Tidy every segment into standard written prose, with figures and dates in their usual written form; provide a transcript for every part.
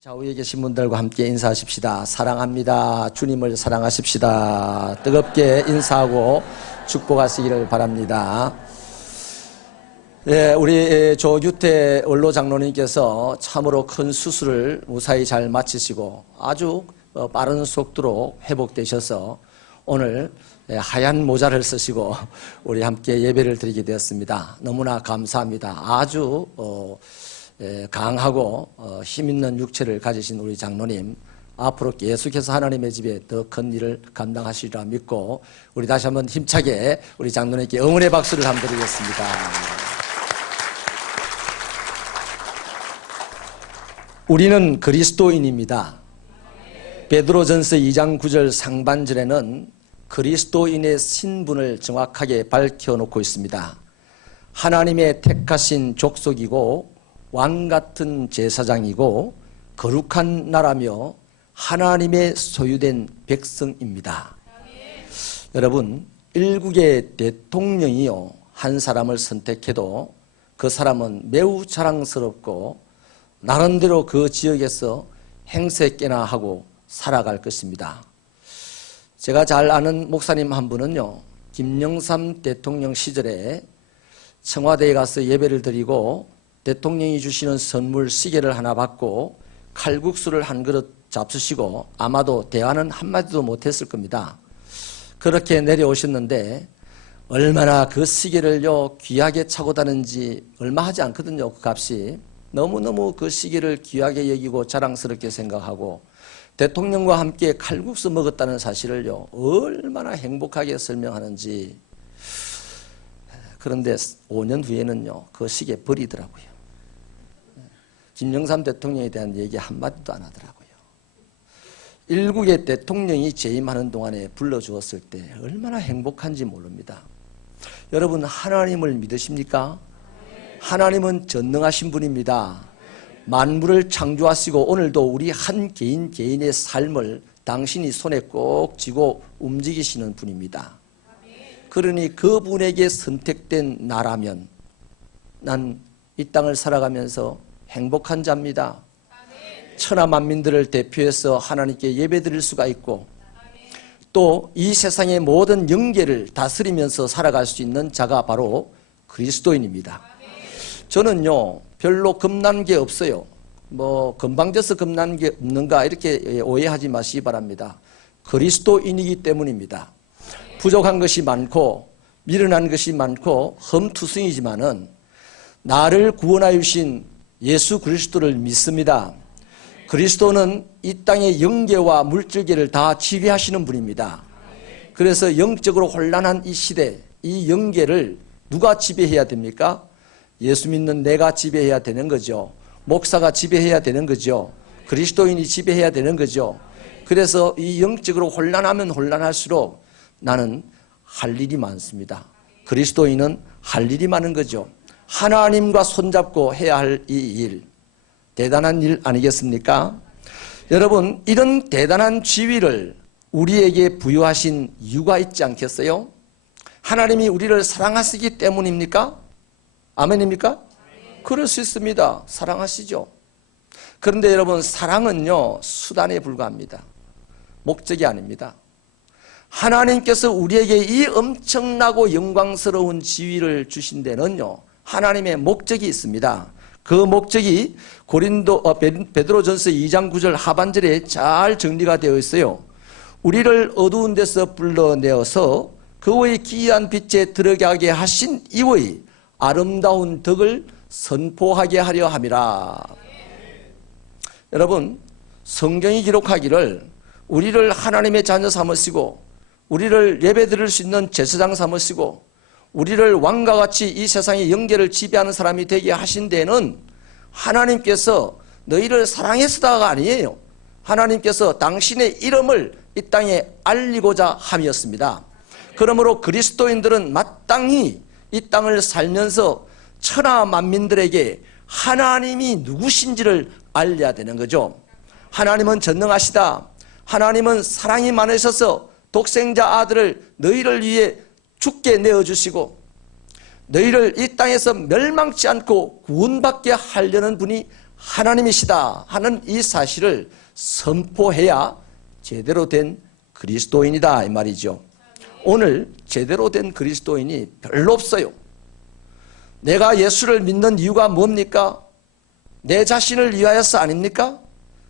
좌우에 계신 분들과 함께 인사하십시다. 사랑합니다. 주님을 사랑하십시다. 뜨겁게 인사하고 축복하시기를 바랍니다. 우리 조규태 원로 장로님께서 참으로 큰 수술을 무사히 잘 마치시고 아주 빠른 속도로 회복되셔서 오늘 하얀 모자를 쓰시고 우리 함께 예배를 드리게 되었습니다. 너무나 감사합니다. 아주 강하고 힘있는 육체를 가지신 우리 장로님, 앞으로 계속해서 하나님의 집에 더 큰 일을 감당하시리라 믿고 우리 다시 한번 힘차게 우리 장로님께 응원의 박수를 한번 드리겠습니다. 우리는 그리스도인입니다. 베드로전서 2장 9절 상반절에는 그리스도인의 신분을 정확하게 밝혀놓고 있습니다. 하나님의 택하신 족속이고 왕같은 제사장이고 거룩한 나라며 하나님의 소유된 백성입니다. 여러분, 일국의 대통령이요 한 사람을 선택해도 그 사람은 매우 자랑스럽고 나름대로 그 지역에서 행세께나 하고 살아갈 것입니다. 제가 잘 아는 목사님 한 분은요, 김영삼 대통령 시절에 청와대에 가서 예배를 드리고 대통령이 주시는 선물 시계를 하나 받고 칼국수를 한 그릇 잡수시고 아마도 대화는 한마디도 못했을 겁니다. 그렇게 내려오셨는데 얼마나 그 시계를요 귀하게 차고 다는지 얼마 하지 않거든요. 그 값이 너무너무 그 시계를 귀하게 여기고 자랑스럽게 생각하고 대통령과 함께 칼국수 먹었다는 사실을요 얼마나 행복하게 설명하는지. 그런데 5년 후에는요 그 시계 버리더라고요. 김영삼 대통령에 대한 얘기 한마디도 안 하더라고요. 일국의 대통령이 재임하는 동안에 불러주었을 때 얼마나 행복한지 모릅니다. 여러분, 하나님을 믿으십니까? 하나님은 전능하신 분입니다. 만물을 창조하시고 오늘도 우리 한 개인 개인의 삶을 당신이 손에 꼭 쥐고 움직이시는 분입니다. 그러니 그분에게 선택된 나라면 난 이 땅을 살아가면서 행복한 자입니다. 천하 만민들을 대표해서 하나님께 예배드릴 수가 있고 또 이 세상의 모든 영계를 다스리면서 살아갈 수 있는 자가 바로 그리스도인입니다. 저는요 별로 겁난 게 없어요. 건방져서 겁난 게 없는가 이렇게 오해하지 마시기 바랍니다. 그리스도인이기 때문입니다. 부족한 것이 많고 미련한 것이 많고 험투성이지만은 나를 구원하여 주신 예수 그리스도를 믿습니다. 그리스도는 이 땅의 영계와 물질계를 다 지배하시는 분입니다. 그래서 영적으로 혼란한 이 시대, 이 영계를 누가 지배해야 됩니까? 예수 믿는 내가 지배해야 되는 거죠. 목사가 지배해야 되는 거죠. 그리스도인이 지배해야 되는 거죠. 그래서 이 영적으로 혼란하면 혼란할수록 나는 할 일이 많습니다. 그리스도인은 할 일이 많은 거죠. 하나님과 손잡고 해야 할 이 일, 대단한 일 아니겠습니까? 여러분, 이런 대단한 지위를 우리에게 부여하신 이유가 있지 않겠어요? 하나님이 우리를 사랑하시기 때문입니까? 아멘입니까? 그럴 수 있습니다. 사랑하시죠. 그런데 여러분, 사랑은요 수단에 불과합니다. 목적이 아닙니다. 하나님께서 우리에게 이 엄청나고 영광스러운 지위를 주신 데는요 하나님의 목적이 있습니다. 그 목적이 베드로전서 2장 9절 하반절에 잘 정리가 되어 있어요. 우리를 어두운 데서 불러내어서 그의 기이한 빛에 들어가게 하신 이의 아름다운 덕을 선포하게 하려 함이라. 여러분, 성경이 기록하기를 우리를 하나님의 자녀 삼으시고 우리를 예배드릴 수 있는 제사장 삼으시고 우리를 왕과 같이 이 세상의 영계를 지배하는 사람이 되게 하신 데는 하나님께서 너희를 사랑해서다가 아니에요. 하나님께서 당신의 이름을 이 땅에 알리고자 함이었습니다. 그러므로 그리스도인들은 마땅히 이 땅을 살면서 천하 만민들에게 하나님이 누구신지를 알려야 되는 거죠. 하나님은 전능하시다. 하나님은 사랑이 많으셔서 독생자 아들을 너희를 위해 죽게 내어주시고 너희를 이 땅에서 멸망치 않고 구원받게 하려는 분이 하나님이시다 하는 이 사실을 선포해야 제대로 된 그리스도인이다 이 말이죠. 오늘 제대로 된 그리스도인이 별로 없어요. 내가 예수를 믿는 이유가 뭡니까? 내 자신을 위하여서 아닙니까?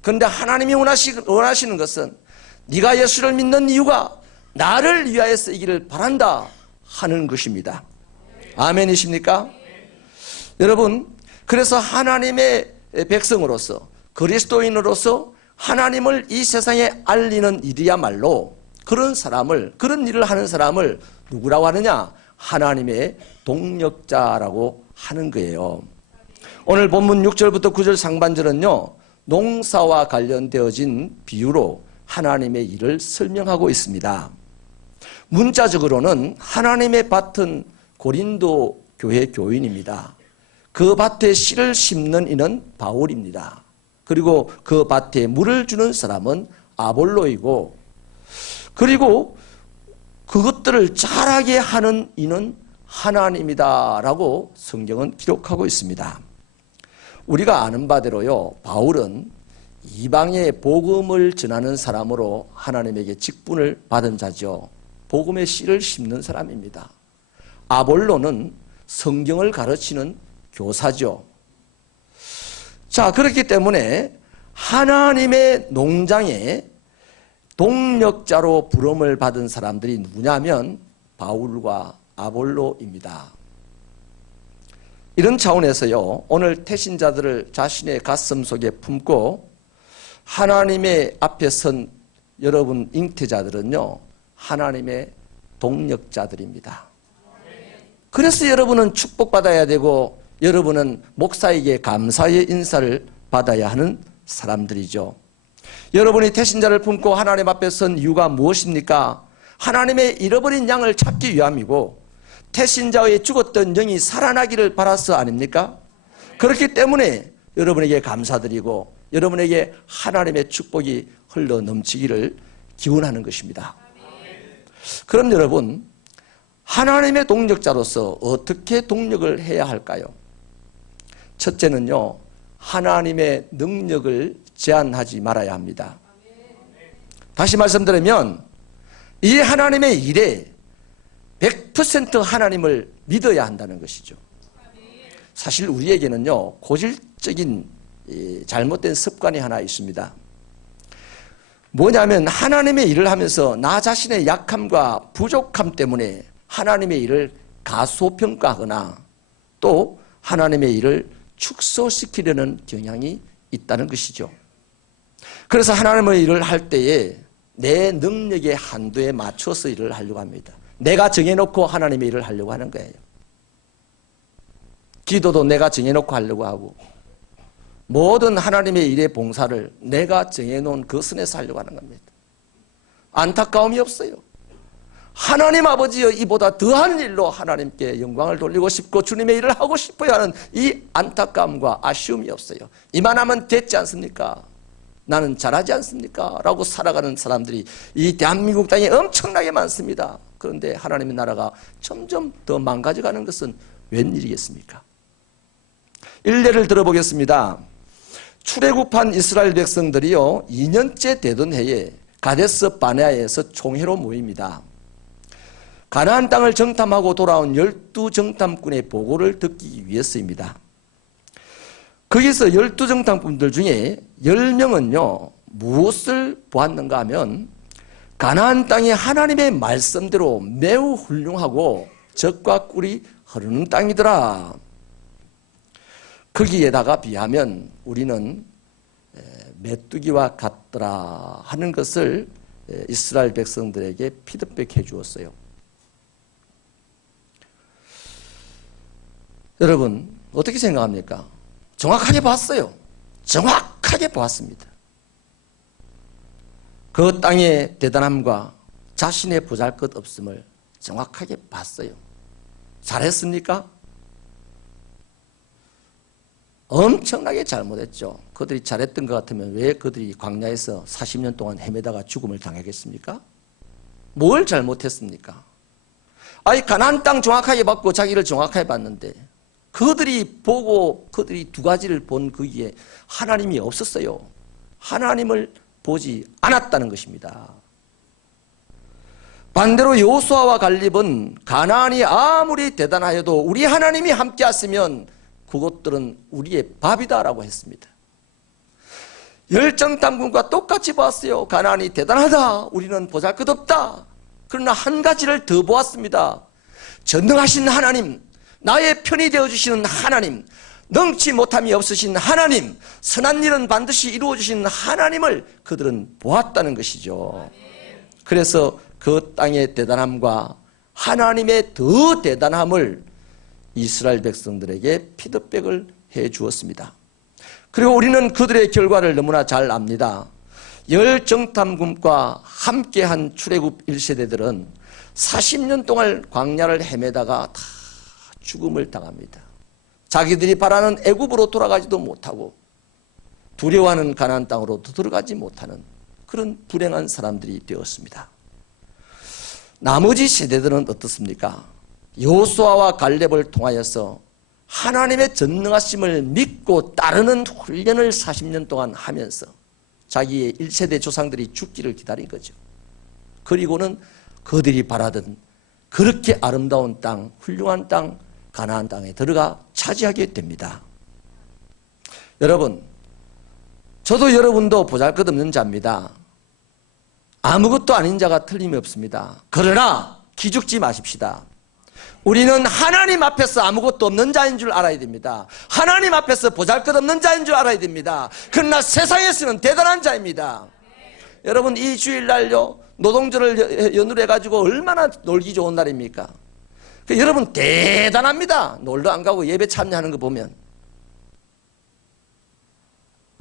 그런데 하나님이 원하시는 것은 네가 예수를 믿는 이유가 나를 위하여서이기를 바란다 하는 것입니다. 아멘이십니까? 여러분, 그래서 하나님의 백성으로서 그리스도인으로서 하나님을 이 세상에 알리는 일이야말로 그런 일을 하는 사람을 누구라고 하느냐? 하나님의 동력자라고 하는 거예요. 오늘 본문 6절부터 9절 상반절은요, 농사와 관련되어진 비유로 하나님의 일을 설명하고 있습니다. 문자적으로는 하나님의 밭은 고린도 교회 교인입니다. 그 밭에 씨를 심는 이는 바울입니다. 그리고 그 밭에 물을 주는 사람은 아볼로이고, 그리고 그것들을 자라게 하는 이는 하나님이다라고 성경은 기록하고 있습니다. 우리가 아는 바대로요, 바울은 이방의 복음을 전하는 사람으로 하나님에게 직분을 받은 자죠. 복음의 씨를 심는 사람입니다. 아볼로는 성경을 가르치는 교사죠. 자, 그렇기 때문에 하나님의 농장에 동력자로 부름을 받은 사람들이 누구냐면 바울과 아볼로입니다. 이런 차원에서요, 오늘 태신자들을 자신의 가슴 속에 품고 하나님의 앞에 선 여러분 잉태자들은요, 하나님의 동력자들입니다. 그래서 여러분은 축복받아야 되고 여러분은 목사에게 감사의 인사를 받아야 하는 사람들이죠. 여러분이 태신자를 품고 하나님 앞에 선 이유가 무엇입니까? 하나님의 잃어버린 양을 찾기 위함이고 태신자의 죽었던 영이 살아나기를 바라서 아닙니까? 그렇기 때문에 여러분에게 감사드리고 여러분에게 하나님의 축복이 흘러 넘치기를 기원하는 것입니다. 그럼 여러분, 하나님의 동력자로서 어떻게 동력을 해야 할까요? 첫째는요, 하나님의 능력을 제한하지 말아야 합니다. 다시 말씀드리면 이 하나님의 일에 100% 하나님을 믿어야 한다는 것이죠. 사실 우리에게는요, 고질적인 잘못된 습관이 하나 있습니다. 뭐냐면 하나님의 일을 하면서 나 자신의 약함과 부족함 때문에 하나님의 일을 가소평가하거나 또 하나님의 일을 축소시키려는 경향이 있다는 것이죠. 그래서 하나님의 일을 할 때에 내 능력의 한도에 맞춰서 일을 하려고 합니다. 내가 정해놓고 하나님의 일을 하려고 하는 거예요. 기도도 내가 정해놓고 하려고 하고 모든 하나님의 일의 봉사를 내가 정해놓은 그 선에서 하려고 하는 겁니다. 안타까움이 없어요. 하나님 아버지여 이보다 더한 일로 하나님께 영광을 돌리고 싶고 주님의 일을 하고 싶어야 하는 이 안타까움과 아쉬움이 없어요. 이만하면 됐지 않습니까? 나는 잘하지 않습니까? 라고 살아가는 사람들이 이 대한민국 땅에 엄청나게 많습니다. 그런데 하나님의 나라가 점점 더 망가져가는 것은 웬일이겠습니까? 일례를 들어보겠습니다. 출애굽한 이스라엘 백성들이요 2년째 되던 해에 가데스 바네아에서 총회로 모입니다. 가나안 땅을 정탐하고 돌아온 12정탐꾼의 보고를 듣기 위해서입니다. 거기서 12정탐꾼들 중에 10명은요 무엇을 보았는가 하면 가나안 땅이 하나님의 말씀대로 매우 훌륭하고 젖과 꿀이 흐르는 땅이더라. 거기에다가 비하면 우리는 메뚜기와 같더라 하는 것을 이스라엘 백성들에게 피드백해 주었어요. 여러분 어떻게 생각합니까? 정확하게 봤어요. 정확하게 보았습니다. 그 땅의 대단함과 자신의 보잘것없음을 정확하게 봤어요. 잘했습니까? 엄청나게 잘못했죠. 그들이 잘했던 것 같으면 왜 그들이 광야에서 40년 동안 헤매다가 죽음을 당하겠습니까? 뭘 잘못했습니까? 아니 가나안 땅 정확하게 봤고 자기를 정확하게 봤는데 그들이 보고 그들이 두 가지를 본 거기에 하나님이 없었어요. 하나님을 보지 않았다는 것입니다. 반대로 여호수아와 갈렙은 가나안이 아무리 대단하여도 우리 하나님이 함께 하시면 그것들은 우리의 밥이다라고 했습니다. 열정탐꾼과 똑같이 보았어요. 가나안이 대단하다. 우리는 보잘것없다. 그러나 한 가지를 더 보았습니다. 전능하신 하나님, 나의 편이 되어주시는 하나님, 능치 못함이 없으신 하나님, 선한 일은 반드시 이루어주시는 하나님을 그들은 보았다는 것이죠. 그래서 그 땅의 대단함과 하나님의 더 대단함을 이스라엘 백성들에게 피드백을 해 주었습니다. 그리고 우리는 그들의 결과를 너무나 잘 압니다. 열정탐꾼과 함께한 출애굽 1세대들은 40년 동안 광야를 헤매다가 다 죽음을 당합니다. 자기들이 바라는 애굽으로 돌아가지도 못하고 두려워하는 가나안 땅으로도 들어가지 못하는 그런 불행한 사람들이 되었습니다. 나머지 세대들은 어떻습니까? 여호수아와 갈렙을 통하여서 하나님의 전능하심을 믿고 따르는 훈련을 40년 동안 하면서 자기의 1세대 조상들이 죽기를 기다린 거죠. 그리고는 그들이 바라던 그렇게 아름다운 땅, 훌륭한 땅, 가나안 땅에 들어가 차지하게 됩니다. 여러분, 저도 여러분도 보잘것없는 자입니다. 아무것도 아닌 자가 틀림이 없습니다. 그러나 기죽지 마십시다. 우리는 하나님 앞에서 아무것도 없는 자인 줄 알아야 됩니다. 하나님 앞에서 보잘것없는 자인 줄 알아야 됩니다. 그러나 세상에서는 대단한 자입니다. 여러분, 이 주일날요 노동절을 연휴로 해가지고 얼마나 놀기 좋은 날입니까? 여러분 대단합니다. 놀러 안 가고 예배 참여하는 거 보면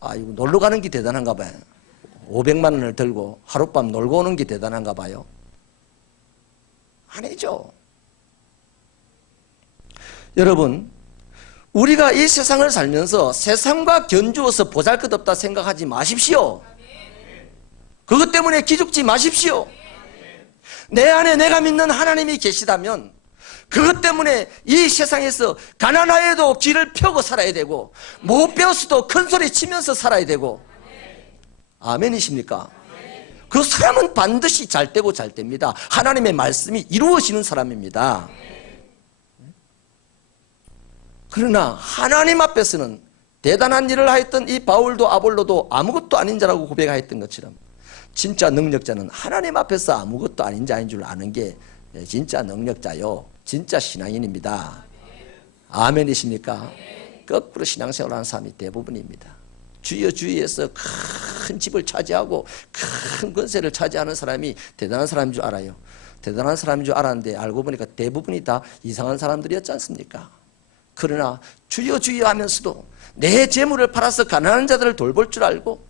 이거 놀러 가는 게 대단한가 봐요. 500만 원을 들고 하룻밤 놀고 오는 게 대단한가 봐요. 아니죠. 여러분, 우리가 이 세상을 살면서 세상과 견주어서 보잘것없다 생각하지 마십시오. 그것 때문에 기죽지 마십시오. 내 안에 내가 믿는 하나님이 계시다면 그것 때문에 이 세상에서 가난하여도 길을 펴고 살아야 되고 못 배웠어도 큰 소리 치면서 살아야 되고 아멘이십니까? 그 사람은 반드시 잘 되고 잘 됩니다. 하나님의 말씀이 이루어지는 사람입니다. 그러나 하나님 앞에서는 대단한 일을 하였던 이 바울도 아볼로도 아무것도 아닌 자라고 고백하였던 것처럼 진짜 능력자는 하나님 앞에서 아무것도 아닌 자인 줄 아는 게 진짜 능력자요, 진짜 신앙인입니다. 아멘이십니까? 거꾸로 신앙생활하는 사람이 대부분입니다. 주여 주위에서 큰 집을 차지하고 큰 권세를 차지하는 사람이 대단한 사람인 줄 알아요. 대단한 사람인 줄 알았는데 알고 보니까 대부분이 다 이상한 사람들이었지 않습니까? 그러나 주여 주여 하면서도 내 재물을 팔아서 가난한 자들을 돌볼 줄 알고,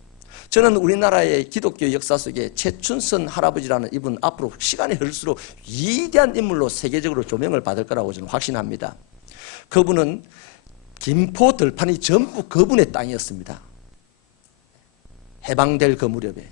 저는 우리나라의 기독교 역사 속에 최춘선 할아버지라는 이분 앞으로 시간이 흐를수록 위대한 인물로 세계적으로 조명을 받을 거라고 저는 확신합니다. 그분은 김포 들판이 전부 그분의 땅이었습니다. 해방될 그 무렵에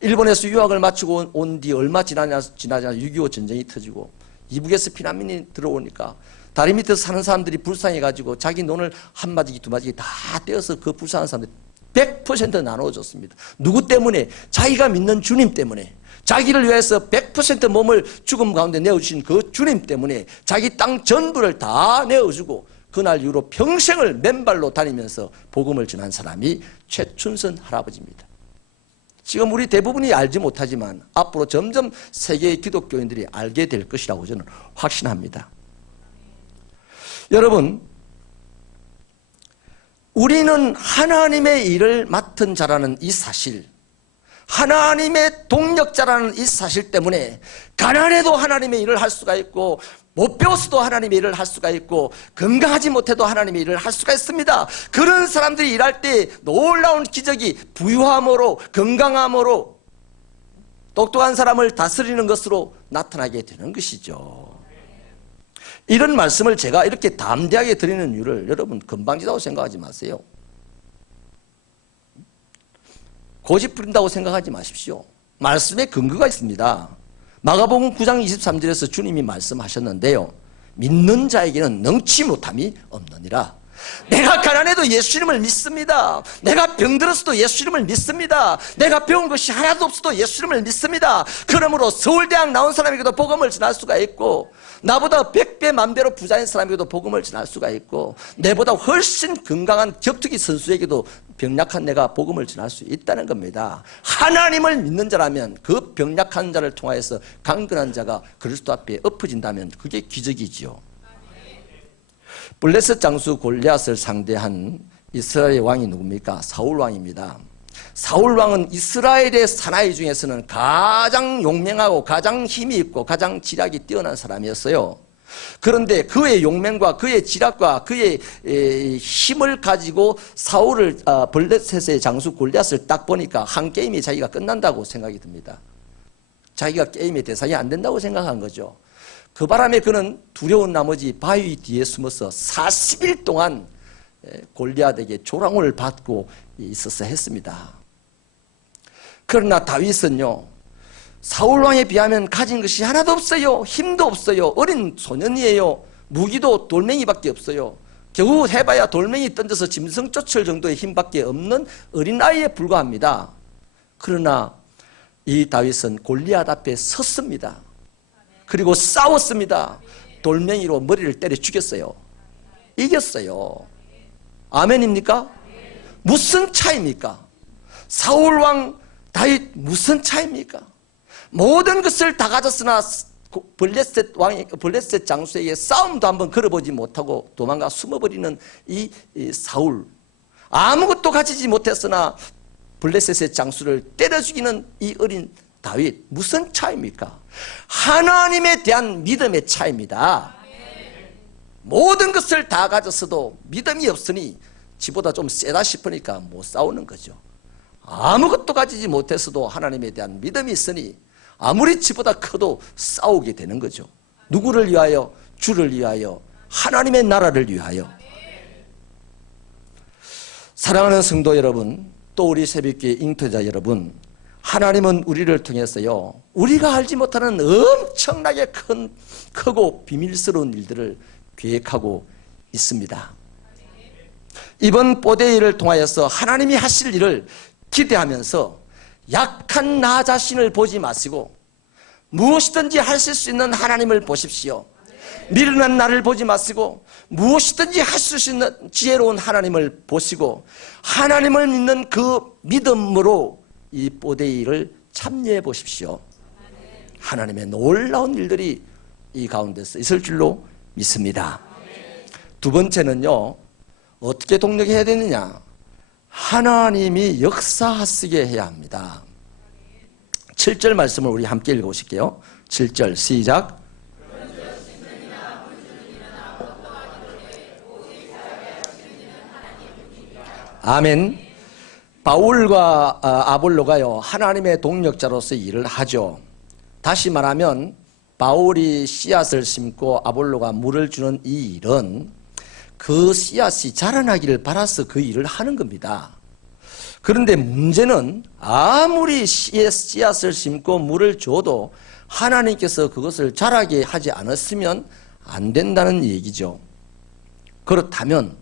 일본에서 유학을 마치고 온 뒤 얼마 지나지 않아 6.25 전쟁이 터지고 이북에서 피난민이 들어오니까 다리 밑에서 사는 사람들이 불쌍해가지고 자기 돈을 한 마디기 두 마디기 다 떼어서 그 불쌍한 사람들 100% 나눠줬습니다. 누구 때문에? 자기가 믿는 주님 때문에. 자기를 위해서 100% 몸을 죽음 가운데 내어주신 그 주님 때문에 자기 땅 전부를 다 내어주고 그날 이후로 평생을 맨발로 다니면서 복음을 전한 사람이 최춘선 할아버지입니다. 지금 우리 대부분이 알지 못하지만 앞으로 점점 세계의 기독교인들이 알게 될 것이라고 저는 확신합니다. 여러분, 우리는 하나님의 일을 맡은 자라는 이 사실, 하나님의 동력자라는 이 사실 때문에 가난해도 하나님의 일을 할 수가 있고 못 배웠어도 하나님의 일을 할 수가 있고 건강하지 못해도 하나님의 일을 할 수가 있습니다. 그런 사람들이 일할 때 놀라운 기적이 부유함으로, 건강함으로, 똑똑한 사람을 다스리는 것으로 나타나게 되는 것이죠. 이런 말씀을 제가 이렇게 담대하게 드리는 이유를 여러분 건방지다고 생각하지 마세요. 고집 부린다고 생각하지 마십시오. 말씀에 근거가 있습니다. 마가복음 9장 23절에서 주님이 말씀하셨는데요, 믿는 자에게는 능치 못함이 없느니라. 내가 가난해도 예수 이름을 믿습니다. 내가 병들었어도 예수 이름을 믿습니다. 내가 배운 것이 하나도 없어도 예수 이름을 믿습니다. 그러므로 서울대학 나온 사람에게도 복음을 전할 수가 있고, 나보다 100배 만배로 부자인 사람에게도 복음을 전할 수가 있고, 내보다 훨씬 건강한 격투기 선수에게도 병약한 내가 복음을 전할 수 있다는 겁니다. 하나님을 믿는 자라면 그 병약한 자를 통하여서 강건한 자가 그리스도 앞에 엎어진다면 그게 기적이지요. 블레셋 장수 골리앗을 상대한 이스라엘의 왕이 누굽니까? 사울 왕입니다. 사울 왕은 이스라엘의 사나이 중에서는 가장 용맹하고 가장 힘이 있고 가장 지략이 뛰어난 사람이었어요. 그런데 그의 용맹과 그의 지략과 그의 힘을 가지고 사울을, 블레셋의 장수 골리앗을 딱 보니까 한 게임이 자기가 끝난다고 생각이 듭니다. 자기가 게임의 대상이 안 된다고 생각한 거죠. 그 바람에 그는 두려운 나머지 바위 뒤에 숨어서 40일 동안 골리앗에게 조랑을 받고 있어서 했습니다. 그러나 다윗은요, 사울왕에 비하면 가진 것이 하나도 없어요. 힘도 없어요. 어린 소년이에요. 무기도 돌멩이밖에 없어요. 겨우 해봐야 돌멩이 던져서 짐승 쫓을 정도의 힘밖에 없는 어린아이에 불과합니다. 그러나 이 다윗은 골리앗 앞에 섰습니다. 그리고 싸웠습니다. 돌멩이로 머리를 때려 죽였어요. 이겼어요. 아멘입니까? 무슨 차이입니까? 사울왕 다윗 무슨 차이입니까? 모든 것을 다 가졌으나 블레셋 장수에게 싸움도 한번 걸어보지 못하고 도망가 숨어버리는 이 사울, 아무것도 가지지 못했으나 블레셋의 장수를 때려 죽이는 이 어린 다윗, 무슨 차이입니까? 하나님에 대한 믿음의 차이입니다. 모든 것을 다 가졌어도 믿음이 없으니 지보다 좀 세다 싶으니까 못 싸우는 거죠. 아무것도 가지지 못했어도 하나님에 대한 믿음이 있으니 아무리 지보다 커도 싸우게 되는 거죠. 누구를 위하여? 주를 위하여, 하나님의 나라를 위하여. 사랑하는 성도 여러분, 또 우리 새벽기의 잉태자 여러분, 하나님은 우리를 통해서요, 우리가 알지 못하는 엄청나게 크고 비밀스러운 일들을 계획하고 있습니다. 이번 뽀데이를 통하여서 하나님이 하실 일을 기대하면서 약한 나 자신을 보지 마시고 무엇이든지 하실 수 있는 하나님을 보십시오. 미련한 나를 보지 마시고 무엇이든지 하실 수 있는 지혜로운 하나님을 보시고 하나님을 믿는 그 믿음으로 이 뽀데이를 참여해 보십시오. 하나님의 놀라운 일들이 이 가운데서 있을 줄로 믿습니다. 두 번째는요, 어떻게 동력해야 되느냐? 하나님이 역사하시게 해야 합니다. 7절 말씀을 우리 함께 읽어보실게요. 7절 시작. 아멘. 바울과 아볼로가요, 하나님의 동력자로서 일을 하죠. 다시 말하면 바울이 씨앗을 심고 아볼로가 물을 주는 이 일은 그 씨앗이 자라나기를 바라서 그 일을 하는 겁니다. 그런데 문제는 아무리 씨앗을 심고 물을 줘도 하나님께서 그것을 자라게 하지 않았으면 안 된다는 얘기죠. 그렇다면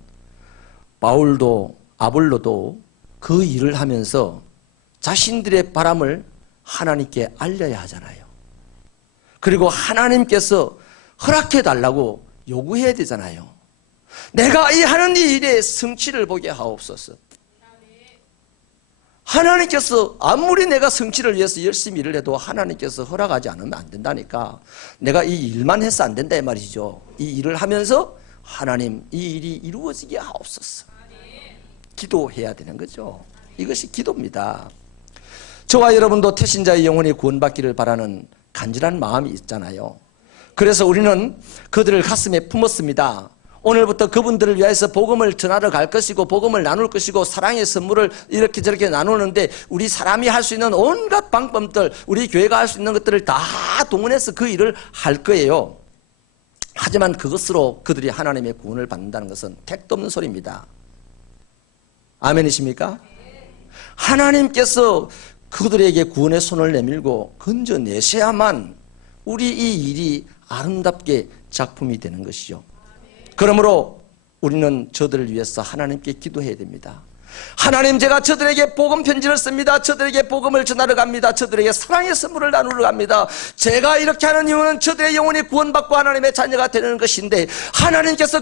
바울도 아볼로도 그 일을 하면서 자신들의 바람을 하나님께 알려야 하잖아요. 그리고 하나님께서 허락해 달라고 요구해야 되잖아요. 내가 이 하는 이 일에 성취를 보게 하옵소서. 하나님께서 아무리 내가 성취를 위해서 열심히 일을 해도 하나님께서 허락하지 않으면 안 된다니까. 내가 이 일만 해서 안 된다 이 말이죠. 이 일을 하면서 하나님 이 일이 이루어지게 하옵소서. 기도해야 되는 거죠. 이것이 기도입니다. 저와 여러분도 태신자의 영혼이 구원받기를 바라는 간절한 마음이 있잖아요. 그래서 우리는 그들을 가슴에 품었습니다. 오늘부터 그분들을 위해서 복음을 전하러 갈 것이고 복음을 나눌 것이고 사랑의 선물을 이렇게 저렇게 나누는데 우리 사람이 할 수 있는 온갖 방법들, 우리 교회가 할 수 있는 것들을 다 동원해서 그 일을 할 거예요. 하지만 그것으로 그들이 하나님의 구원을 받는다는 것은 택도 없는 소리입니다. 아멘이십니까? 하나님께서 그들에게 구원의 손을 내밀고 건져내셔야만 우리 이 일이 아름답게 작품이 되는 것이죠. 그러므로 우리는 저들을 위해서 하나님께 기도해야 됩니다. 하나님, 제가 저들에게 복음 편지를 씁니다. 저들에게 복음을 전하러 갑니다. 저들에게 사랑의 선물을 나누러 갑니다. 제가 이렇게 하는 이유는 저들의 영혼이 구원받고 하나님의 자녀가 되는 것인데, 하나님께서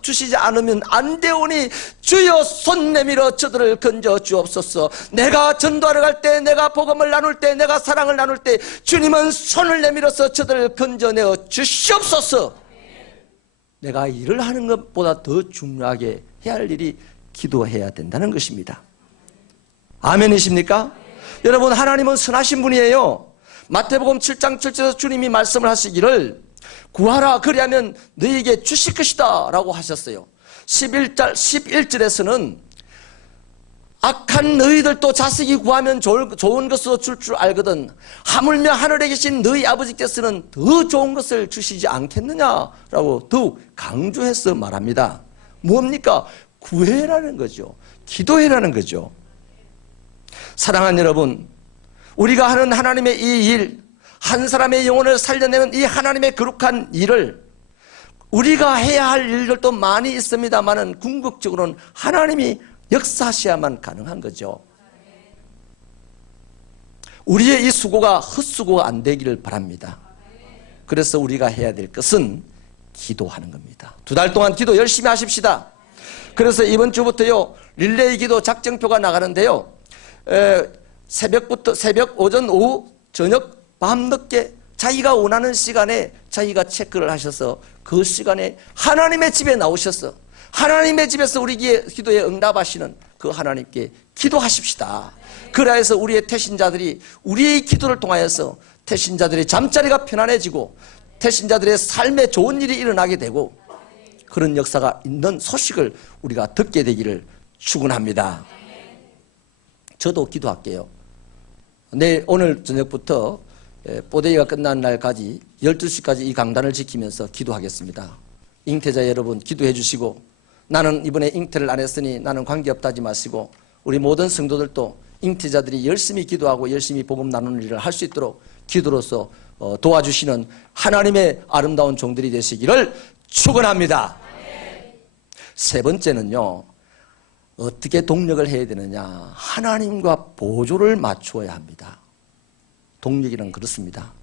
주시지 않으면 안 되오니 주여 손 내밀어 저들을 건져 주옵소서. 내가 전도하러 갈 때, 내가 복음을 나눌 때, 내가 사랑을 나눌 때 주님은 손을 내밀어서 저들을 건져내어 주시옵소서. 내가 일을 하는 것보다 더 중요하게 해야 할 일이 기도해야 된다는 것입니다. 아멘이십니까? 여러분, 하나님은 선하신 분이에요. 마태복음 7장 7절에서 주님이 말씀을 하시기를 구하라 그리하면 너희에게 주실 것이다 라고 하셨어요. 11절에서는 악한 너희들도 자식이 구하면 좋은 것으로 줄 알거든 하물며 하늘에 계신 너희 아버지께서는 더 좋은 것을 주시지 않겠느냐라고 더욱 강조해서 말합니다. 뭡니까? 구해라는 거죠. 기도해라는 거죠. 사랑하는 여러분, 우리가 하는 하나님의 이 일, 한 사람의 영혼을 살려내는 이 하나님의 거룩한 일을 우리가 해야 할 일들도 많이 있습니다만은 궁극적으로는 하나님이 역사하셔야만 가능한 거죠. 우리의 이 수고가 헛수고가 안 되기를 바랍니다. 그래서 우리가 해야 될 것은 기도하는 겁니다. 2달 동안 기도 열심히 하십시다. 그래서 이번 주부터요, 릴레이 기도 작정표가 나가는데요, 새벽부터 새벽, 오전, 오후, 저녁, 밤늦게 자기가 원하는 시간에 자기가 체크를 하셔서 그 시간에 하나님의 집에 나오셔서 하나님의 집에서 우리 기도에 응답하시는 그 하나님께 기도하십시다. 그래서 우리의 태신자들이 우리의 기도를 통하여서 태신자들의 잠자리가 편안해지고 태신자들의 삶에 좋은 일이 일어나게 되고 그런 역사가 있는 소식을 우리가 듣게 되기를 축원합니다. 저도 기도할게요. 오늘 저녁부터 뽀데이가 끝난 날까지 12시까지 이 강단을 지키면서 기도하겠습니다. 잉태자 여러분 기도해 주시고, 나는 이번에 잉태를 안 했으니 나는 관계없다 하지 마시고, 우리 모든 성도들도 잉태자들이 열심히 기도하고 열심히 복음 나누는 일을 할 수 있도록 기도로서 도와주시는 하나님의 아름다운 종들이 되시기를 축원합니다. 세 번째는요, 어떻게 동력을 해야 되느냐? 하나님과 보조를 맞추어야 합니다. 동력이란 그렇습니다.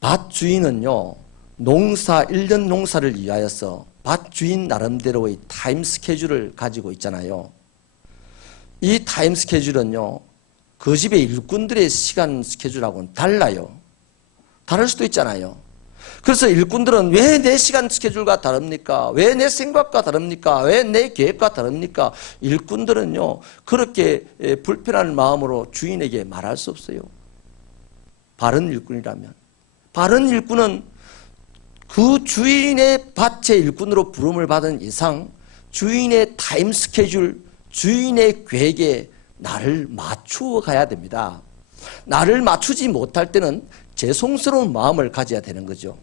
밭 주인은요, 1년 농사를 위하여서 밭 주인 나름대로의 타임 스케줄을 가지고 있잖아요. 이 타임 스케줄은요, 그 집의 일꾼들의 시간 스케줄하고는 달라요. 다를 수도 있잖아요. 그래서 일꾼들은 왜 내 시간 스케줄과 다릅니까? 왜 내 생각과 다릅니까? 왜 내 계획과 다릅니까? 일꾼들은요, 그렇게 불편한 마음으로 주인에게 말할 수 없어요. 바른 일꾼이라면. 바른 일꾼은 그 주인의 밭의 일꾼으로 부름을 받은 이상 주인의 타임 스케줄, 주인의 계획에 나를 맞추어 가야 됩니다. 나를 맞추지 못할 때는 죄송스러운 마음을 가져야 되는 거죠.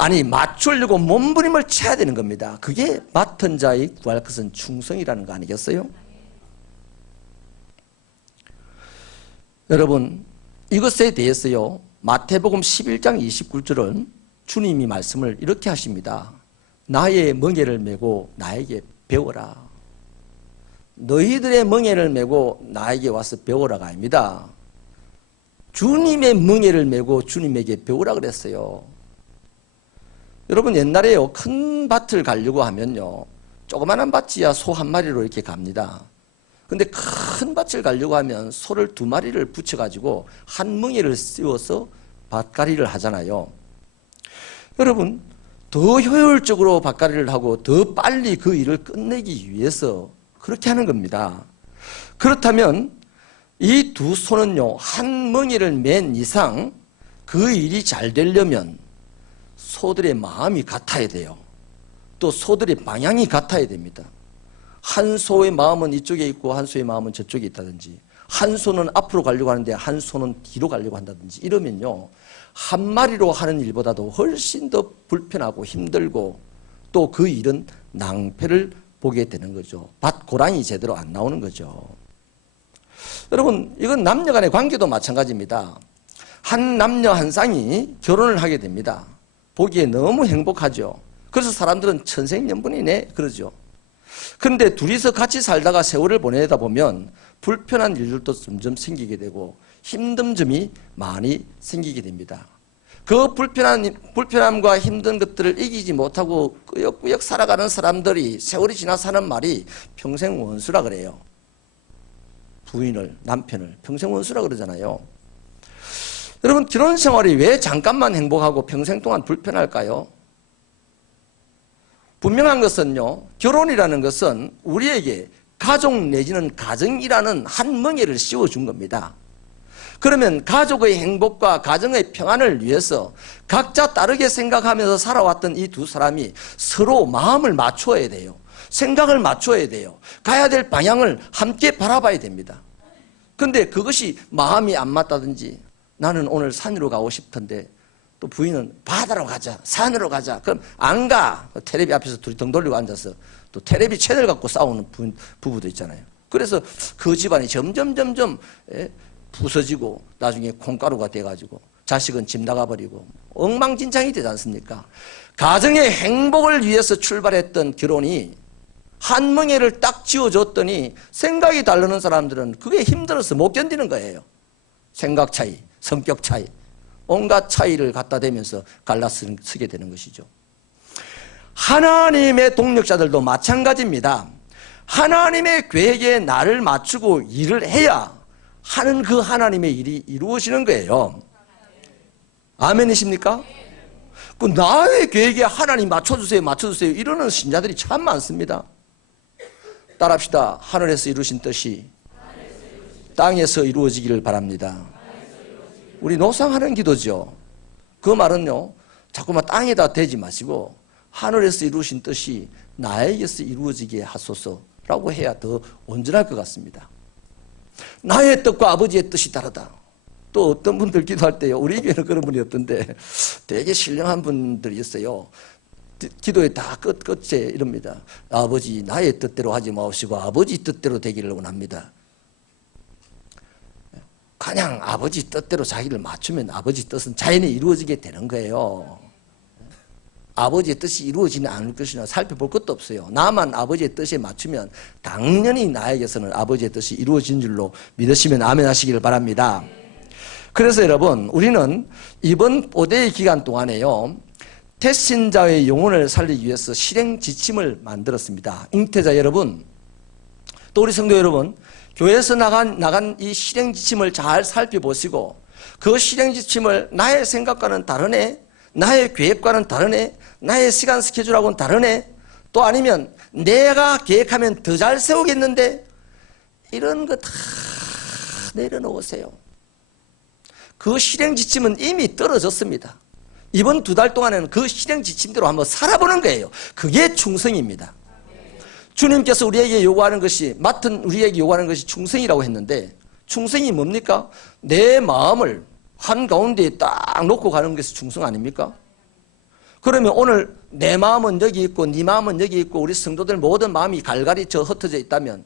아니, 맞추려고 몸부림을 쳐야 되는 겁니다. 그게 맡은 자의 구할 것은 충성이라는 거 아니겠어요? 여러분, 이것에 대해서요, 마태복음 11장 29절은 주님이 말씀을 이렇게 하십니다. 나의 멍에를 메고 나에게 배워라. 너희들의 멍에를 메고 나에게 와서 배워라가 아닙니다. 주님의 멍에를 메고 주님에게 배우라 그랬어요. 여러분, 옛날에요, 큰 밭을 가려고 하면요, 조그마한 밭이야 소 한 마리로 이렇게 갑니다. 근데 큰 밭을 가려고 하면 소를 2마리를 붙여가지고 한 멍에를 씌워서 밭갈이를 하잖아요. 여러분, 더 효율적으로 밭갈이를 하고 더 빨리 그 일을 끝내기 위해서 그렇게 하는 겁니다. 그렇다면 이 두 소는요, 한 멍에를 맨 이상 그 일이 잘 되려면 소들의 마음이 같아야 돼요. 또 소들의 방향이 같아야 됩니다. 한 소의 마음은 이쪽에 있고 한 소의 마음은 저쪽에 있다든지, 한 소는 앞으로 가려고 하는데 한 소는 뒤로 가려고 한다든지, 이러면요, 한 마리로 하는 일보다도 훨씬 더 불편하고 힘들고 또 그 일은 낭패를 보게 되는 거죠. 밭 고랑이 제대로 안 나오는 거죠. 여러분, 이건 남녀 간의 관계도 마찬가지입니다. 한 남녀 한 쌍이 결혼을 하게 됩니다. 보기에 너무 행복하죠. 그래서 사람들은 천생연분이네 그러죠. 그런데 둘이서 같이 살다가 세월을 보내다 보면 불편한 일들도 점점 생기게 되고 힘든 점이 많이 생기게 됩니다. 그 불편함과 힘든 것들을 이기지 못하고 꾸역꾸역 살아가는 사람들이 세월이 지나서 하는 말이 평생 원수라 그래요. 부인을, 남편을 평생 원수라 그러잖아요. 여러분, 결혼 생활이 왜 잠깐만 행복하고 평생 동안 불편할까요? 분명한 것은요, 결혼이라는 것은 우리에게 가족 내지는 가정이라는 한 멍에를 씌워준 겁니다. 그러면 가족의 행복과 가정의 평안을 위해서 각자 다르게 생각하면서 살아왔던 이 두 사람이 서로 마음을 맞춰야 돼요. 생각을 맞춰야 돼요. 가야 될 방향을 함께 바라봐야 됩니다. 그런데 그것이 마음이 안 맞다든지 나는 오늘 산으로 가고 싶던데 또 부인은 바다로 가자, 산으로 가자. 그럼 안 가. 텔레비 앞에서 둘이 등 돌리고 앉아서 또 텔레비 채널 갖고 싸우는 부부도 있잖아요. 그래서 그 집안이 점점 부서지고 나중에 콩가루가 돼가지고 자식은 집 나가버리고 엉망진창이 되지 않습니까? 가정의 행복을 위해서 출발했던 결혼이 한 멍에를 딱 지어줬더니 생각이 다르는 사람들은 그게 힘들어서 못 견디는 거예요. 생각 차이, 성격 차이, 온갖 차이를 갖다 대면서 갈라서게 되는 것이죠. 하나님의 동력자들도 마찬가지입니다. 하나님의 계획에 나를 맞추고 일을 해야 하는 그 하나님의 일이 이루어지는 거예요. 아멘이십니까? 그 나의 계획에 하나님 맞춰주세요, 맞춰주세요 이러는 신자들이 참 많습니다. 따라합시다. 하늘에서 이루신 뜻이 땅에서 이루어지기를 바랍니다. 우리 노상하는 기도죠. 그 말은요, 자꾸만 땅에다 대지 마시고 하늘에서 이루신 뜻이 나에게서 이루어지게 하소서라고 해야 더 온전할 것 같습니다. 나의 뜻과 아버지의 뜻이 다르다. 또 어떤 분들 기도할 때요, 우리 교회는 그런 분이 없던데 되게 신령한 분들이 있어요. 기도에 다 끝에 이럽니다. 아버지 나의 뜻대로 하지 마시고 아버지 뜻대로 되기를 원합니다. 그냥 아버지 뜻대로 자기를 맞추면 아버지 뜻은 자연히 이루어지게 되는 거예요. 아버지의 뜻이 이루어지지 않을 것이나 살펴볼 것도 없어요. 나만 아버지의 뜻에 맞추면 당연히 나에게서는 아버지의 뜻이 이루어진 줄로 믿으시면 아멘 하시기를 바랍니다. 그래서 여러분, 우리는 이번 보대의 기간 동안에요, 태신자의 영혼을 살리기 위해서 실행 지침을 만들었습니다. 잉태자 여러분, 또 우리 성도 여러분, 교회에서 나간 이 실행 지침을 잘 살펴보시고 그 실행 지침을 나의 생각과는 다르네, 나의 계획과는 다르네, 나의 시간 스케줄하고는 다르네, 또 아니면 내가 계획하면 더 잘 세우겠는데, 이런 거 다 내려놓으세요. 그 실행 지침은 이미 떨어졌습니다. 이번 2달 동안에는 그 실행 지침대로 한번 살아보는 거예요. 그게 충성입니다. 주님께서 우리에게 요구하는 것이, 우리에게 요구하는 것이 충성이라고 했는데, 충성이 뭡니까? 내 마음을 한가운데에 딱 놓고 가는 것이 충성 아닙니까? 그러면 오늘 내 마음은 여기 있고 네 마음은 여기 있고 우리 성도들 모든 마음이 갈갈이 흩어져 있다면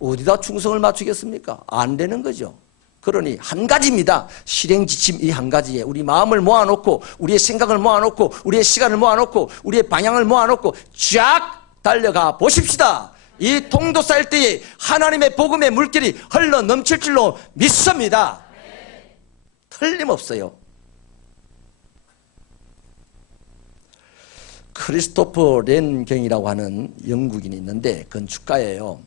어디다 충성을 맞추겠습니까? 안 되는 거죠. 그러니 한 가지입니다. 실행 지침 이 한 가지에 우리 마음을 모아놓고 우리의 생각을 모아놓고 우리의 시간을 모아놓고 우리의 방향을 모아놓고 쫙 달려가 보십시다. 이 통도 쌓일 때에 하나님의 복음의 물길이 흘러 넘칠 줄로 믿습니다. 틀림없어요. 크리스토퍼 렌경이라고 하는 영국인이 있는데 건축가예요.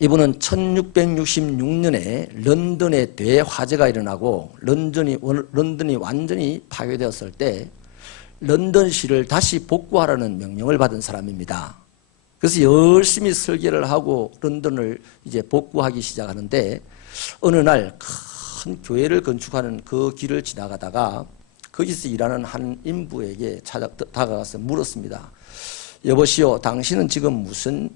이분은 1666년에 런던에 대화재가 일어나고 런던이 완전히 파괴되었을 때 런던시를 다시 복구하라는 명령을 받은 사람입니다. 그래서 열심히 설계를 하고 런던을 이제 복구하기 시작하는데 어느 날 큰 교회를 건축하는 그 길을 지나가다가 거기서 일하는 한 인부에게 다가가서 물었습니다. 여보시오, 당신은 지금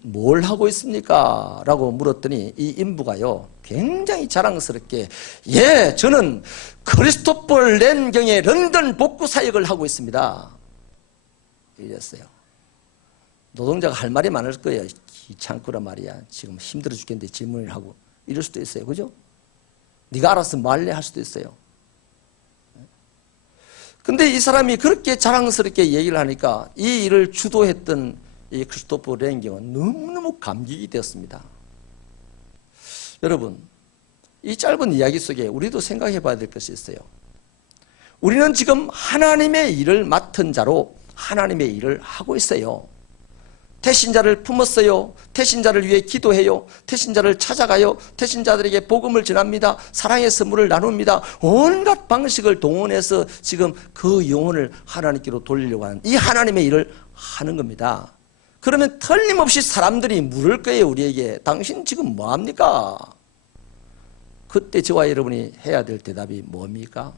뭘 하고 있습니까? 라고 물었더니 이 인부가요, 굉장히 자랑스럽게, 예, 저는 크리스토퍼 렌경의 런던 복구 사역을 하고 있습니다. 이랬어요. 노동자가 할 말이 많을 거예요. 귀찮구란 말이야. 지금 힘들어 죽겠는데 질문을 하고. 이럴 수도 있어요. 그죠? 네가 알아서 말래 할 수도 있어요. 근데 이 사람이 그렇게 자랑스럽게 얘기를 하니까 이 일을 주도했던 이 크리스토퍼 랭경은 너무너무 감격이 되었습니다. 여러분, 이 짧은 이야기 속에 우리도 생각해 봐야 될 것이 있어요. 우리는 지금 하나님의 일을 맡은 자로 하나님의 일을 하고 있어요. 태신자를 품었어요. 태신자를 위해 기도해요. 태신자를 찾아가요. 태신자들에게 복음을 전합니다. 사랑의 선물을 나눕니다. 온갖 방식을 동원해서 지금 그 영혼을 하나님께로 돌리려고 하는 이 하나님의 일을 하는 겁니다. 그러면 틀림없이 사람들이 물을 거예요. 우리에게. 당신 지금 뭐합니까? 그때 저와 여러분이 해야 될 대답이 뭡니까?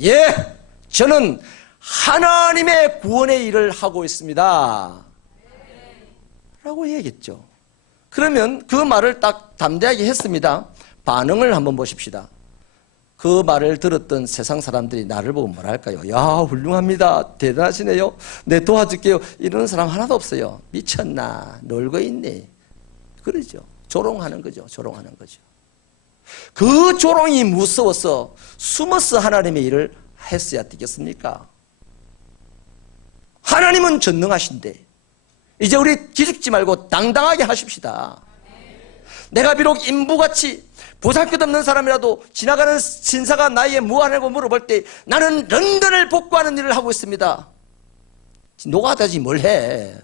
예! 저는 하나님의 구원의 일을 하고 있습니다. 라고 얘기했죠. 그러면 그 말을 딱 담대하게 했습니다. 반응을 한번 보십시다. 그 말을 들었던 세상 사람들이 나를 보고 뭐라 할까요? 야, 훌륭합니다. 대단하시네요. 네, 도와줄게요. 이러는 사람 하나도 없어요. 미쳤나? 놀고 있네. 그러죠. 조롱하는 거죠. 조롱하는 거죠. 그 조롱이 무서워서 숨어서 하나님의 일을 했어야 되겠습니까? 하나님은 전능하신데 이제 우리 기죽지 말고 당당하게 하십시다. 내가 비록 인부같이 보잘것없는 사람이라도 지나가는 신사가 나에게 무엇하냐고 물어볼 때 나는 런던을 복구하는 일을 하고 있습니다. 노가다지 뭘 해.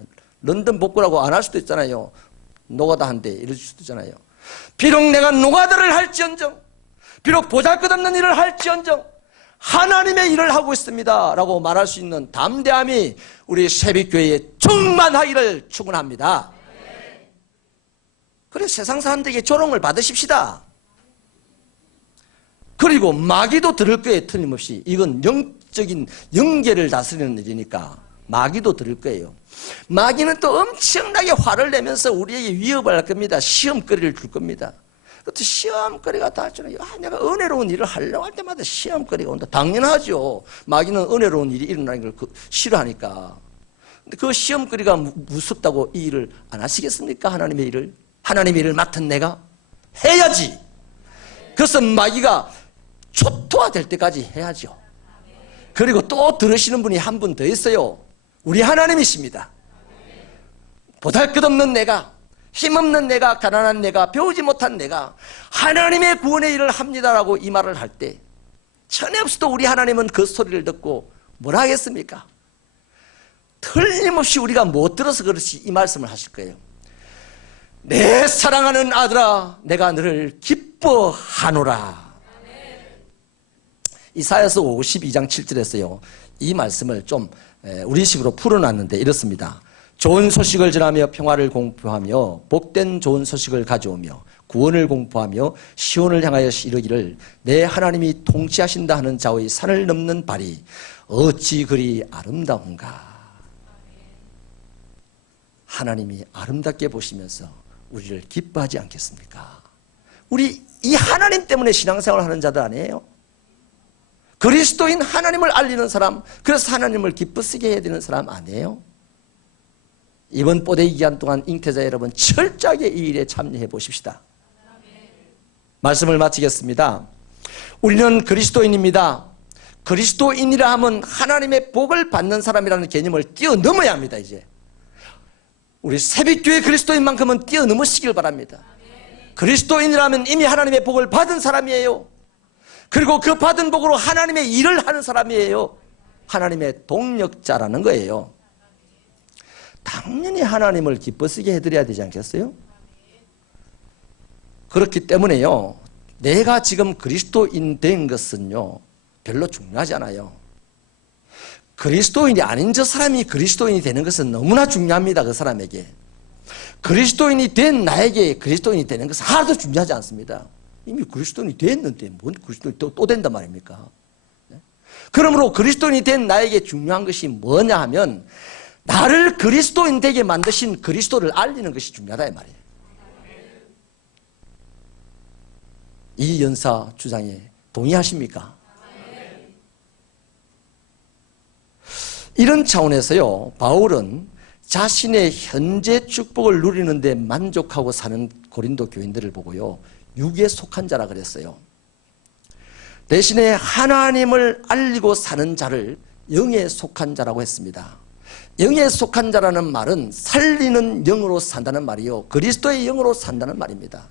런던 복구라고 안 할 수도 있잖아요. 노가다 한데 이럴 수도 있잖아요. 비록 내가 노가다를 할지언정, 비록 보잘것없는 일을 할지언정 하나님의 일을 하고 있습니다 라고 말할 수 있는 담대함이 우리 새벽교회에 충만하기를 축원합니다. 그래, 세상 사람들에게 조롱을 받으십시다. 그리고 마귀도 들을 거예요. 틀림없이. 이건 영적인 영계를 다스리는 일이니까 마귀도 들을 거예요. 마귀는 또 엄청나게 화를 내면서 우리에게 위협을 할 겁니다. 시험거리를 줄 겁니다. 그것도 시험거리가 다 있잖아요. 내가 은혜로운 일을 하려고 할 때마다 시험거리가 온다. 당연하죠. 마귀는 은혜로운 일이 일어나는 걸 싫어하니까. 근데 그 시험거리가 무섭다고 이 일을 안 하시겠습니까? 하나님의 일을. 하나님의 일을 맡은 내가 해야지. 그래서 마귀가 초토화될 때까지 해야죠. 그리고 또 들으시는 분이 한 분 더 있어요. 우리 하나님이십니다. 보잘것없는 내가, 힘없는 내가, 가난한 내가, 배우지 못한 내가 하나님의 구원의 일을 합니다라고 이 말을 할 때 전에 없어도 우리 하나님은 그 소리를 듣고 뭐라 하겠습니까? 틀림없이 우리가 못 들어서 그렇지 이 말씀을 하실 거예요. 내 사랑하는 아들아, 내가 너를 기뻐하노라. 이사야서 52장 7절에서요 이 말씀을 좀 우리식으로 풀어놨는데 이렇습니다. 좋은 소식을 전하며 평화를 공포하며 복된 좋은 소식을 가져오며 구원을 공포하며 시온을 향하여 이르기를 내 하나님이 통치하신다 하는 자의 산을 넘는 발이 어찌 그리 아름다운가. 하나님이 아름답게 보시면서 우리를 기뻐하지 않겠습니까? 우리 이 하나님 때문에 신앙생활을 하는 자들 아니에요? 그리스도인 하나님을 알리는 사람, 그래서 하나님을 기쁘시게 해야 되는 사람 아니에요? 이번 뽀대기 기간 동안 잉태자 여러분 철저하게 이 일에 참여해 보십시다. 말씀을 마치겠습니다. 우리는 그리스도인입니다. 그리스도인이라 하면 하나님의 복을 받는 사람이라는 개념을 뛰어넘어야 합니다. 이제 우리 새벽교회 그리스도인만큼은 뛰어넘으시길 바랍니다. 그리스도인이라면 이미 하나님의 복을 받은 사람이에요. 그리고 그 받은 복으로 하나님의 일을 하는 사람이에요. 하나님의 동력자라는 거예요. 당연히 하나님을 기쁘시게 해드려야 되지 않겠어요? 그렇기 때문에요, 내가 지금 그리스도인 된 것은요 별로 중요하지 않아요. 그리스도인이 아닌 저 사람이 그리스도인이 되는 것은 너무나 중요합니다. 그 사람에게. 그리스도인이 된 나에게 그리스도인이 되는 것은 하나도 중요하지 않습니다. 이미 그리스도인이 됐는데 뭔 그리스도인이 또 된단 말입니까? 그러므로 그리스도인이 된 나에게 중요한 것이 뭐냐 하면 나를 그리스도인 되게 만드신 그리스도를 알리는 것이 중요하다 이 말이에요. 이 연사 주장에 동의하십니까? 이런 차원에서요 바울은 자신의 현재 축복을 누리는 데 만족하고 사는 고린도 교인들을 보고요 육에 속한 자라 그랬어요. 대신에 하나님을 알리고 사는 자를 영에 속한 자라고 했습니다. 영에 속한 자라는 말은 살리는 영으로 산다는 말이요, 그리스도의 영으로 산다는 말입니다.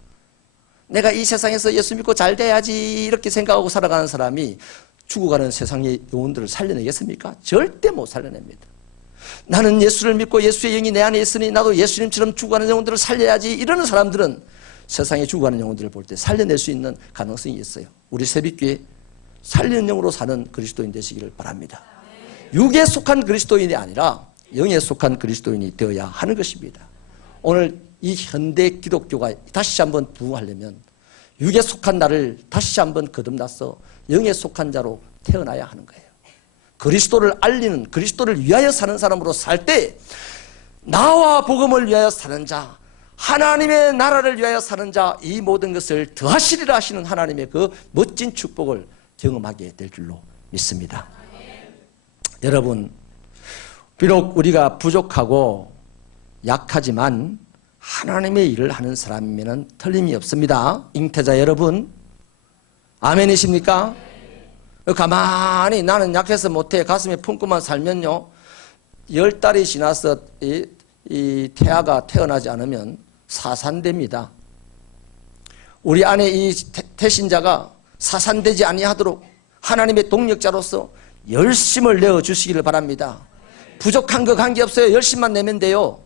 내가 이 세상에서 예수 믿고 잘 돼야지 이렇게 생각하고 살아가는 사람이 죽어가는 세상의 영혼들을 살려내겠습니까? 절대 못 살려냅니다. 나는 예수를 믿고 예수의 영이 내 안에 있으니 나도 예수님처럼 죽어가는 영혼들을 살려야지 이러는 사람들은 세상에 죽어가는 영혼들을 볼 때 살려낼 수 있는 가능성이 있어요. 우리 새벽교회 살리는 영으로 사는 그리스도인 되시기를 바랍니다. 육에 속한 그리스도인이 아니라 영에 속한 그리스도인이 되어야 하는 것입니다. 오늘 이 현대 기독교가 다시 한번 부흥하려면 육에 속한 나를 다시 한번 거듭나서 영에 속한 자로 태어나야 하는 거예요. 그리스도를 알리는, 그리스도를 위하여 사는 사람으로 살 때 나와 복음을 위하여 사는 자, 하나님의 나라를 위하여 사는 자, 이 모든 것을 더하시리라 하시는 하나님의 그 멋진 축복을 경험하게 될 줄로 믿습니다. 여러분, 비록 우리가 부족하고 약하지만 하나님의 일을 하는 사람이면 틀림이 없습니다. 잉태자 여러분, 아멘이십니까? 가만히 나는 약해서 못해 가슴에 품고만 살면요, 10달이 지나서 이 태아가 태어나지 않으면 사산됩니다. 우리 안에 이 태신자가 사산되지 아니하도록 하나님의 동력자로서 열심을 내어주시기를 바랍니다. 부족한 거 관계없어요. 열심만 내면 돼요.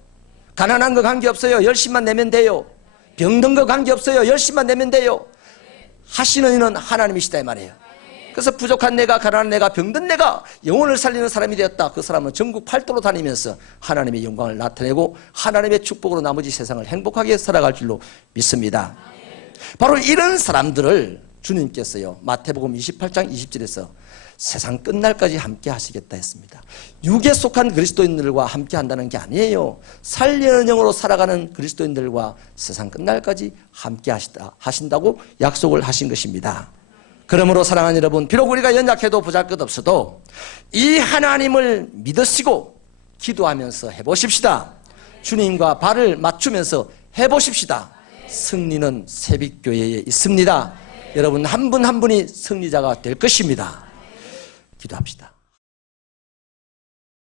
가난한 거 관계없어요. 열심만 내면 돼요. 병든 거 관계없어요. 열심만 내면 돼요. 하시는 이는 하나님이시다 이 말이에요. 그래서 부족한 내가, 가난한 내가, 병든 내가 영혼을 살리는 사람이 되었다. 그 사람은 전국 팔도로 다니면서 하나님의 영광을 나타내고 하나님의 축복으로 나머지 세상을 행복하게 살아갈 줄로 믿습니다. 바로 이런 사람들을 주님께서요, 마태복음 28장 20절에서 세상 끝날까지 함께 하시겠다 했습니다. 육에 속한 그리스도인들과 함께 한다는 게 아니에요. 살리는 영으로 살아가는 그리스도인들과 세상 끝날까지 함께 하신다고 약속을 하신 것입니다. 그러므로 사랑하는 여러분, 비록 우리가 연약해도 보잘것없어도 이 하나님을 믿으시고 기도하면서 해보십시다. 주님과 발을 맞추면서 해보십시다. 승리는 새벽교회에 있습니다. 여러분 한 분 한 분이 승리자가 될 것입니다. 기도합시다.